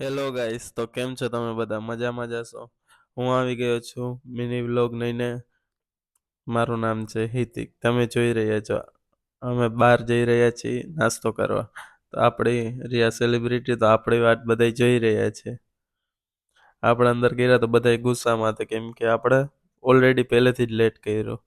Hello guys, તો કેમ છો તમે બધા? મજામાં જશો? હું આવી ગયો છું મિની વ્લોગ લઈને. મારું નામ છે હિતિક. તમે જોઈ રહ્યા છો અમે બહાર જઈ રહ્યા છીએ નાસ્તો કરવા. તો આપણી રિયા સેલિબ્રિટી, તો આપણી વાત બધા જોઈ રહ્યા છે. આપણે અંદર ગયા તો બધા ગુસ્સામાં હતા, કેમ કે આપણે ઓલરેડી પહેલેથી જ લેટ કર્યો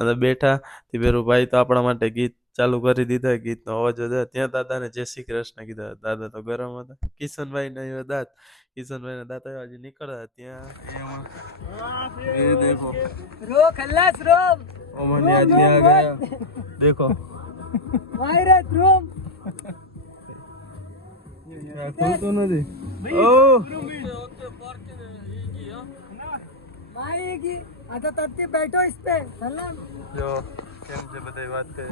અને બેઠા તે પેલું ભાઈ તો આપણા માટે ગીત ચાલુ કરી દીધા. ગીતનો અવાજ વધ્યો ત્યાં દાદાને જય શ્રી કૃષ્ણ કીધા. દાદા તો ગરમ હતા. કિશનભાઈ ના દાંત કિશનભાઈ ના દાંત હજી નીકળ્યા ત્યાં ये देखो रो खल्लास रो ओमन आदमी आ गया देखो मायरे रूम खुलतो નથી ઓ मारेगी आता तत्ते बैठो इस पे सलाम જો કેમ છે બધાય વાત કરે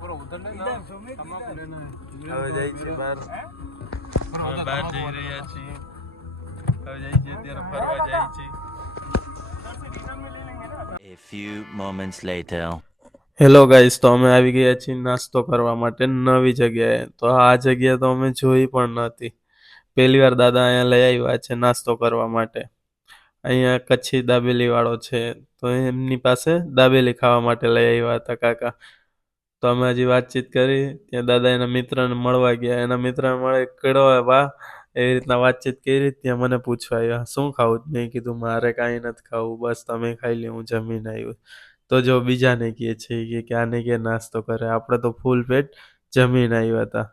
થોડો ઉધર લેના તમાકુ લેના હવે જાય છે બહાર બહાર જઈ રહ્યા છીએ. હવે જાય છે ત્યારે ફરવા જાય છે. A few moments later. Hello guys, તો અમે આવી ગયા છીએ નાસ્તો કરવા માટે નવી જગ્યાએ. તો આ જગ્યા તો અમે જોઈ પણ નહોતી. પહેલી વાર દાદા અહીંયા લઈ આવ્યા છે નાસ્તો કરવા માટે. અહીંયા કચ્છી દાબેલી વાળો છે, તો એમની પાસે દાબેલી ખાવા માટે લઈ આવ્યા હતા કાકા. તો અમે હજી વાતચીત કરી. ત્યાં દાદા એના મિત્રને મળવા ગયા. એના મિત્રને મળે કેળો વાહ એવી રીતના વાતચીત કરી. ત્યાં મને પૂછવા આવ્યા શું ખાવું. મેં કીધું મારે કાંઈ નથી ખાવું, બસ તમે ખાઈ લે, હું જમીને આવ્યો. તો જો બીજાને કહે છે કે આને કે નાસ્તો કરે. આપણે તો ફૂલ પેટ જમીને આવ્યા હતા.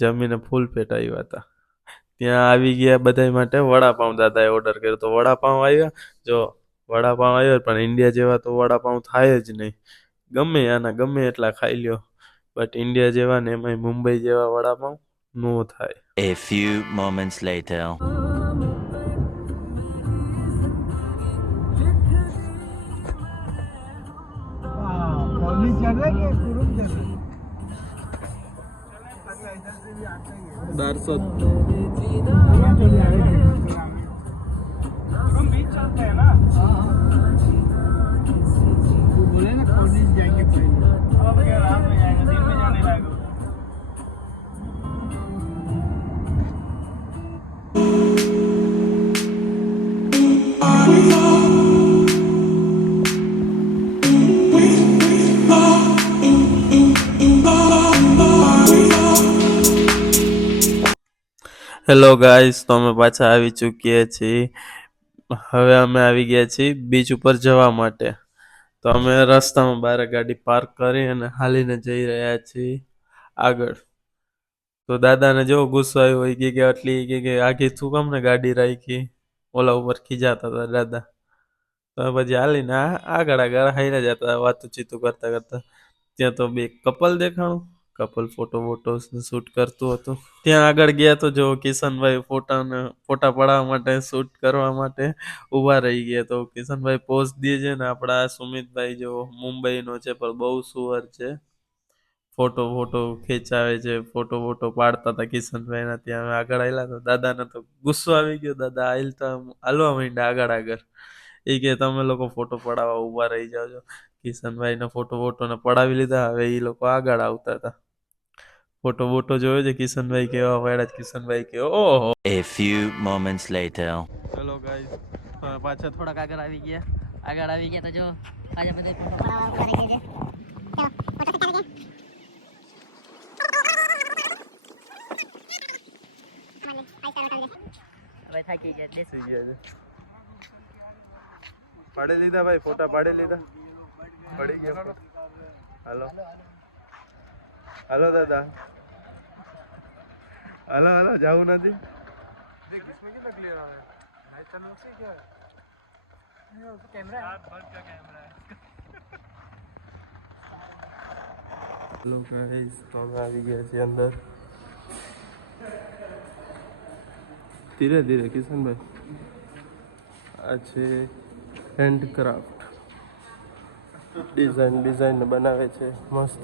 જમીને ફૂલ પેટ આવ્યા હતા. ત્યાં આવી ગયા બધા માટે વડાપાઉં. દાદાએ ઓર્ડર કર્યો તો વડાપાઉં આવ્યા. જો વડાપાઉં આવ્યો, પણ ઇન્ડિયા જેવા તો વડાપાઉં થાય જ નહીં. ગમે આના ગમે એટલા ખાઈ લ્યો, બટ ઇન્ડિયા જેવા ને એમાંય મુંબઈ જેવા વડાપાઉં નો થાય. A few moments later. College चल रहा है कि शोरूम चल रहा है बारसत हम बीच चलते हैं ना वो बोले ना कॉलेज जाएंगे पहले अब क्या रात में जाएंगे दिन में जाने लायक હેલો ગાઈસ, તો અમે પાછા આવી ચૂક્યા છીએ. હવે અમે આવી ગયા છીએ બીચ ઉપર જવા માટે. તો અમે રસ્તામાં બહાર ગાડી પાર્ક કરી અને હાલીને જઈ રહ્યા છીએ આગળ. તો દાદાને જેવો ગુસ્સો આવ્યો હોય કે આટલી કે આખી શું કામ ને ગાડી રાખી, ઓલા ઉપર ખીજાતા હતા દાદા. તો પછી હાલીને આગળ આગળ હાઈલા જતા વાતચીતું કરતા કરતા. ત્યાં તો બે કપલ દેખાણું. કપલ ફોટો શૂટ કરતું હતું. ત્યાં આગળ ગયા તો જો કિશનભાઈ ફોટા પડાવવા માટે શૂટ કરવા માટે ઊભા રહી ગયા. તો કિશનભાઈ પોઝ દે છે ને આપણા સુમિતભાઈ જો મુંબઈનો છે પણ બહુ સુવર છે, ફોટો ખેંચાવે છે. ફોટો પાડતા હતા કિશનભાઈના. ત્યાં આગળ આવેલા તો દાદાને તો ગુસ્સો આવી ગયો. દાદા હાલતા હાલવા માંડ્યા આગળ આગળ. એ કે તમે લોકો ફોટો પડાવવા ઊભા રહી જાઓ છો. કિશનભાઈને ફોટોને પડાવી લીધા. હવે એ લોકો આગળ આવતા હતા. ફોટો જોયો છે કિશનભાઈ કેવા વાળા. કિશનભાઈ કે ઓહો. A few moments later. ચલો ગાઈસ, પાછા થોડાક આગળ આવી ગયા. તો જો આજે બધા ફોટો પડાવવા ઉભા રહી છે. ચલો ફોટો ખીચાવી દે. હવે થાકી ગયા થઈ ગયા છે. પાડી લીધા ભાઈ, ફોટા પાડી લીધા. પડી ગયા ફોટા. હાલો દાદા, હાલો જાવું નથી. इसमें क्या लग ले रहा है भाई चलो से क्या है ये उसका कैमरा है बल्ब का कैमरा है હેલો ગાઈસ, તો અમે આવી ગયા છીએ અંદર. ધીરે ધીરે કિશનભાઈ. આ છે હેન્ડક્રાફ્ટ. ડિઝાઇન બનાવે છે મસ્ત.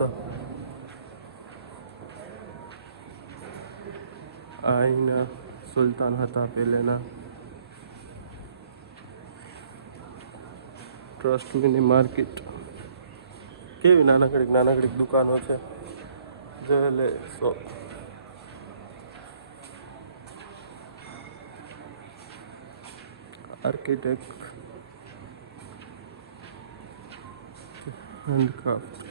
અહીંના સુલતાન હતા પહેલેના. Trust mini market. કેવી નાનકડી દુકાનો છે. Jewellery shop. Architect handcraft